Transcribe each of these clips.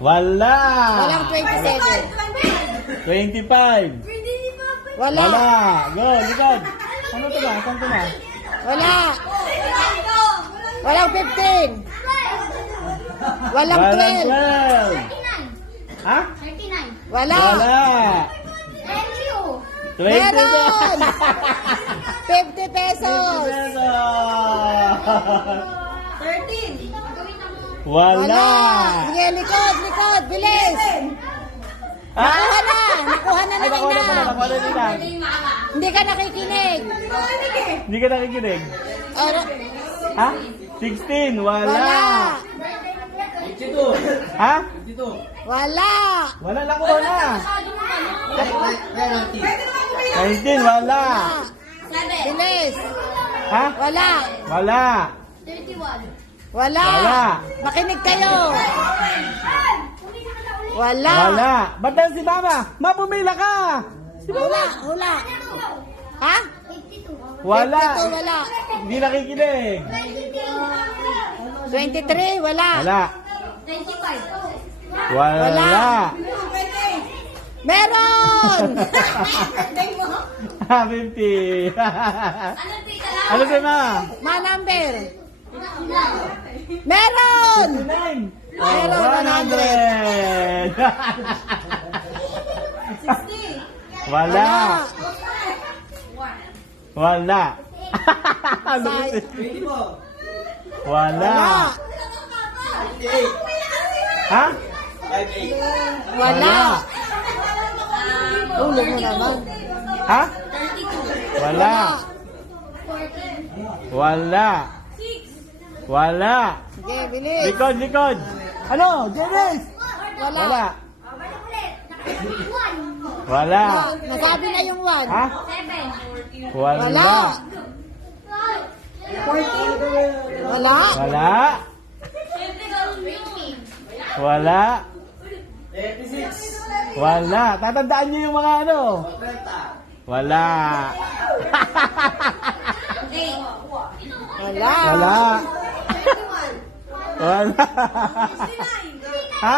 Wala. Walang 27. 25. Wala. Wala. Go, likod. Ano to ba? Saan to ba? Wala. Walang 15. Walang Walang 12. 12. Ha? Wala. Wala. 20 Meron. 50 pesos. Wala. Sige, likod. Bilis. Ha? Nakuha na Ay, ng nakuha na ina. nakuha na nila. Hindi ka nakikinig. Hindi ka nakikinig. Ha? 16. Wala. Wala. Ha? Wala. Wala lang ko na. 19. Wala. Bilis. Ha? Wala. Wala. Wala. Wala. Makinig kayo. Wala. Wala. Ba't dahil si Mama? Mapumila ka. Si Mama. Hula. Ha? Wala. 52, wala. Hindi nakikinig. 23, wala. Wala. Wala. Meron! 50. Ano ba na? Ma number. Meron! 9. Meron, 100. Wala. Wala. Wala. Wala. Ha? Wala. Ulo mo naman. Ha? Wala. Wala. Wala. Sige, bilis. Likod. Ano? Dennis? Wala. Wala. Wala. Nasabi na yung 1. Ha? Wala. Wala. Wala. Wala. Wala. Wala. Tatandaan niyo yung mga ano? Wala. Wala. Wala. Wala. Ha?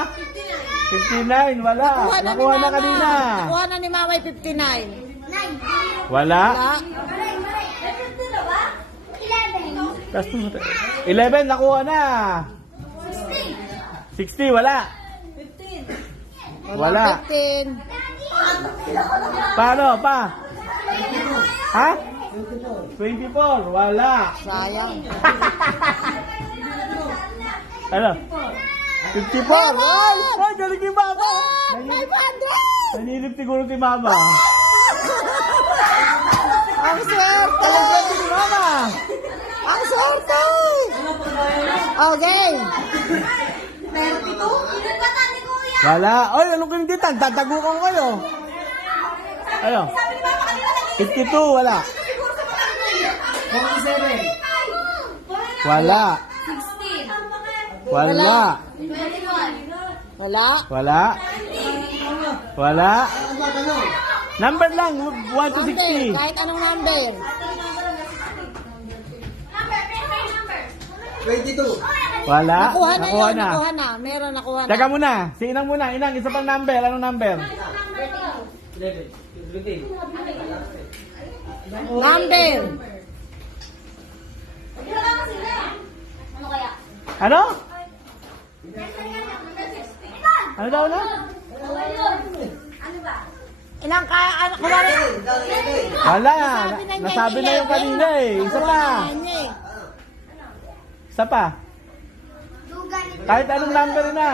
59. Wala. Nakuha na kanina. Nakuha na ni Mama yung 59. Wala. Wala. Tapos 11. Nakuha na. 60. Wala. Wala. 15. Paano? Pa? Ha? 24. Wala. Sayang. Ano? 54. Ay! Ay! Galing yung Mama! 500! Nanilip siguro si Mama. Ang swerte! Galing si Mama! Ang swerte! Okay. Wala. Ay! Anong kininditan? Tatago ko kayo. Ano? 52. Wala. 47. Wala. Wala. Wala. Wala. Wala. Number lang. 1 to Number. 60. Kahit anong number. 22. Wala. Nakuha na Nakuha yun. na. Nakuha na. Meron nakuha na. Teka muna. Si Inang muna. Inang, isa pang number. Anong number? 11. 20. Number. Ano? Ano daw na? Ilang kaya, ano, kumari. Wala. Nasabi na yung kanina eh. Isa pa. Isa pa. Kahit anong number na.